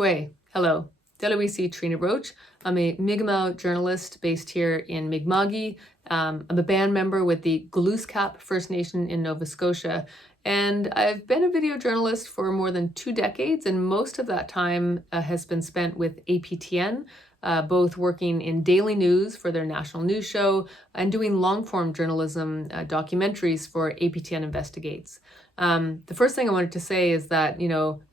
Gwe, hello. LOFEO TrinaRoache. I'm a Mi'kmaq journalist based here in Mi'kma'ki. I'm a band member with the Glooscap First Nation in Nova Scotia. And I've been a video journalist for more than 2 decades, and most of that time has been spent with APTN, both working in daily news for their national news show and doing long-form journalism documentaries for APTN Investigates. The first thing I wanted to say is that,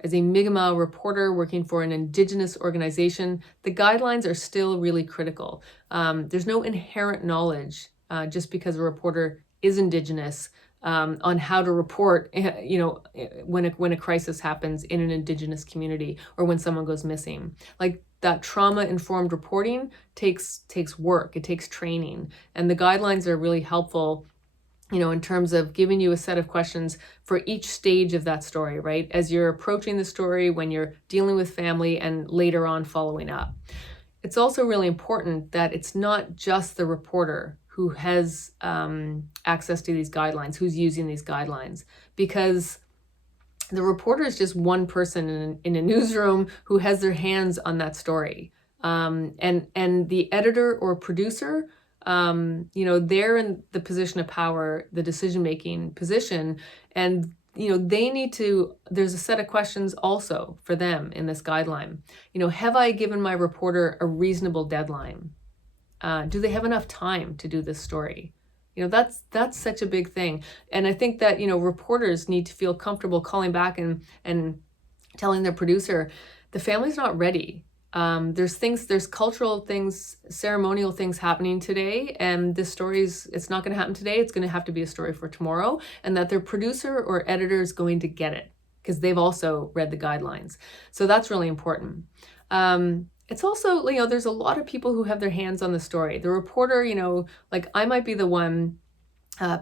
as a Mi'kmaq reporter working for an Indigenous organization, the guidelines are still really critical. There's no inherent knowledge just because a reporter is Indigenous on how to report, when a crisis happens in an Indigenous community or when someone goes missing. Like, that trauma-informed reporting takes work, it takes training, and the guidelines are really helpful, in terms of giving you a set of questions for each stage of that story, right? As you're approaching the story, when you're dealing with family, and later on following up. It's also really important that it's not just the reporter who has access to these guidelines, who's using these guidelines, because the reporter is just one person in a newsroom who has their hands on that story. And the editor or producer, they're in the position of power, the decision-making position, and they need to, there's a set of questions also for them in this guideline. Have I given my reporter a reasonable deadline? Do they have enough time to do this story? That's such a big thing. And I think that, reporters need to feel comfortable calling back and telling their producer, the family's not ready. There's cultural things, ceremonial things happening today, and this it's not going to happen today. It's going to have to be a story for tomorrow, and that their producer or editor is going to get it because they've also read the guidelines. So that's really important. It's also, there's a lot of people who have their hands on the story. The reporter, like I might be the one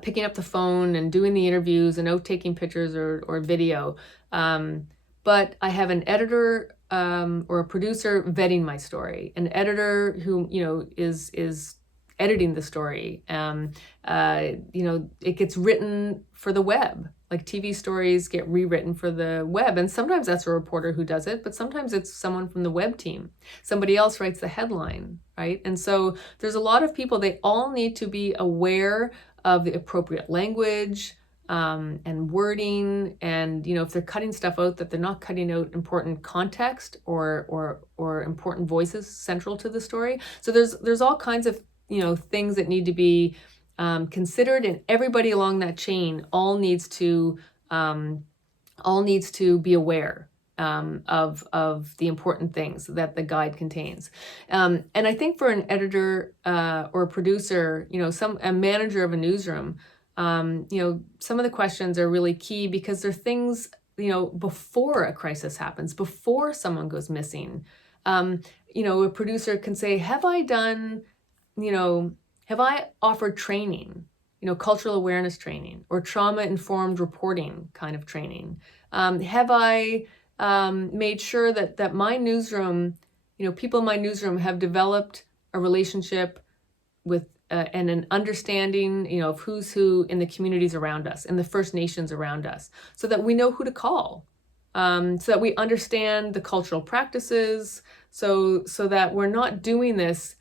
picking up the phone and doing the interviews and taking pictures or video. But I have an editor or a producer vetting my story, an editor who, is editing the story. It gets written for the web. Like TV stories get rewritten for the web. And sometimes that's a reporter who does it, but sometimes it's someone from the web team. Somebody else writes the headline, right? And so there's a lot of people, they all need to be aware of the appropriate language and wording. And, if they're cutting stuff out, that they're not cutting out important context or important voices central to the story. So there's all kinds of, things that need to be considered, and everybody along that chain all needs to be aware of the important things that the guide contains. And I think for an editor or a producer, a manager of a newsroom, some of the questions are really key because they're things, before a crisis happens, before someone goes missing. A producer can say, have I offered training, cultural awareness training or trauma-informed reporting kind of training? Have I made sure that my newsroom, people in my newsroom have developed a relationship with and an understanding, of who's who in the communities around us, in the First Nations around us, so that we know who to call, so that we understand the cultural practices, so that we're not doing this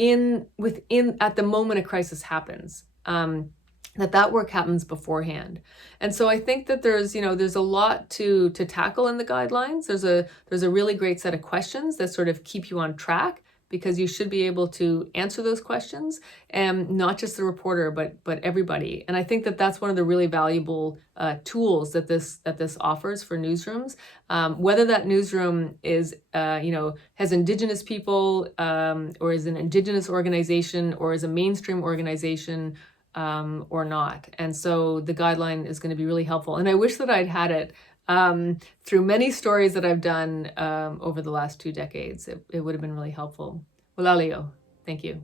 at the moment a crisis happens, that work happens beforehand. And so I think that there's a lot to tackle in the guidelines. There's a really great set of questions that sort of keep you on track, because you should be able to answer those questions, and not just the reporter, but everybody. And I think that that's one of the really valuable tools that this offers for newsrooms. Whether that newsroom is has Indigenous people, or is an Indigenous organization, or is a mainstream organization, or not. And so the guideline is going to be really helpful. And I wish that I'd had it through many stories that I've done over the last 2 decades. It would have been really helpful. Walaleo. Thank you.